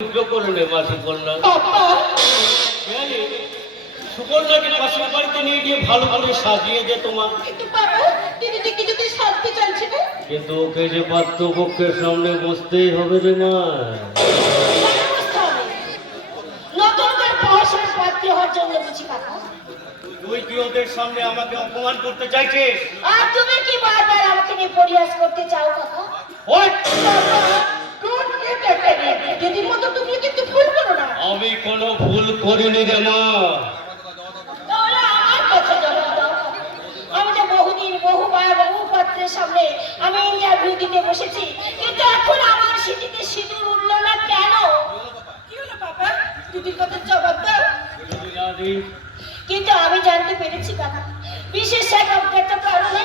সহ্য করে নে মা সুকন্যা সুকন্যাকে পাশের বাড়িতে নিয়ে গিয়ে ভালো করে সাজিয়ে দে তোমার। কিন্তু বাবা দিদি দিকে যদি শান্তি চাইছে না কিন্তু ওকে যে পাত্রপক্ষের সামনে বসতেই হবে রে মা। তুই কি ওদের সামনে আমাকে অপমান করতে চাইছিস? আর তুমি কি বারবার আমাকে নিয়ে পরিহাস করতে চাও কাকা ওই! বাবা, don't get offended. দিদির মতো তুমি কিন্তু ভুল করো না আমি কোনো ভুল করিনি রে মা। সামনে আমি ইন্টারভিউ দিতে বসেছি কিন্তু এখন আমার সিটিতে সিঁদুর উঠল না কেন? কি হলো বাবা দিদির কথা জবাব দাও। কিন্তু আমি জানতে পেরেছি কাকা বিশেষ এক অজ্ঞাত কারণে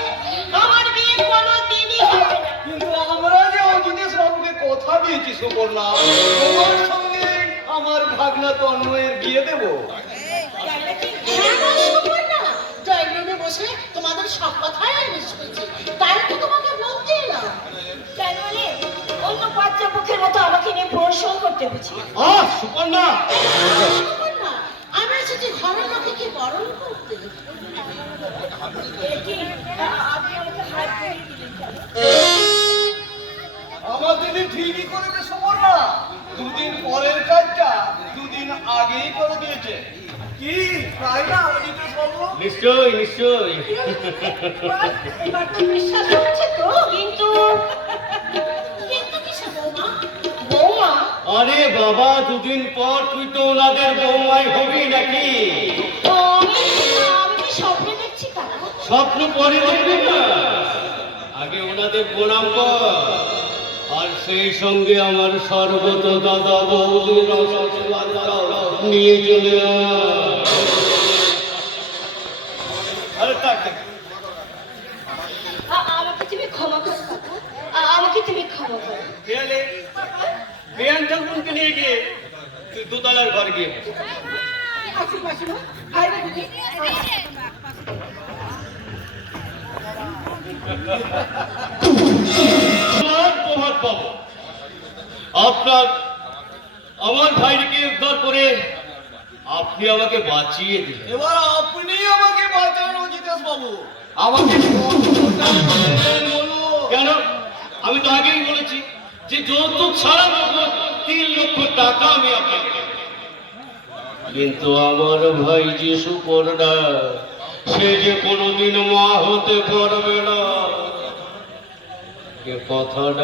আমার বিয়ে কোনো দিনই হবে না। কিন্তু আমরা যে অজিতেশ বাবুকে কথা দিয়েছি সুবর্ণা তোমার সঙ্গে আমার ভাগনা তন্ময়ের বিয়ে দেবো। হ্যাঁ, বসে তোমাদের সব কথাই আমি শুনছি। তাই তো তোমাকে বলতে এলাম। কেন রে অন্য পাত্রপক্ষের মতো আমাকে নিয়ে প্রশ্ন করতে বুঝি আহ সুকন্যা! সুবর্ণা, আমরা এসেছি ঘরের লোকে বরণ করতে? কি, আ- আপনি আমাকে হাত ধরিয়ে আমার দিদি ঠিকই করেছে সুবর্ণা দুদিন পরের কাজটা দুদিন আগেই করে দিয়েছে। কি? তাই না? অজিতেশ বাবু নিশ্চয় নিশ্চয় এবার তো বিশ্বাস হচ্ছে তো কিন্তু কিন্তু কিসে বৌমা? বৌমা? আরে বাবা দুদিন পর তুই তো ওনাদের বৌমাই হবি নাকি? আমি আমি দেখছি কাকা। স্বপ্ন পরে দেখবি না? আগে ওনাদের প্রণাম কর। আর সেই সঙ্গে আমার সর্বত দাদা বৌদির আশীর্বাদটাও নিয়ে চলে আমাকে তুমি ক্ষমা করো আমাকে তুমি ক্ষমা করো। বেয়ান ঠাকুরকে নিয়ে গিয়ে তুই দোতলার ঘর গিয়ে আপনার আমার ভাইকে উদ্ধার করে আপনি আমাকে বাঁচিয়ে দিলেন। এবার আপনি আমাকে বাঁচান অজিতেশ বাবু আমাকে কেন? আমি তো আগেই বলেছি যে যৌতুক ছাড়া তিন লক্ষ টাকা আমি আপনাকে কিন্তু আমার ভাই যে সুপর্ণা সে যে কোনোদিন মা হতে পারবে না। এ কথাটা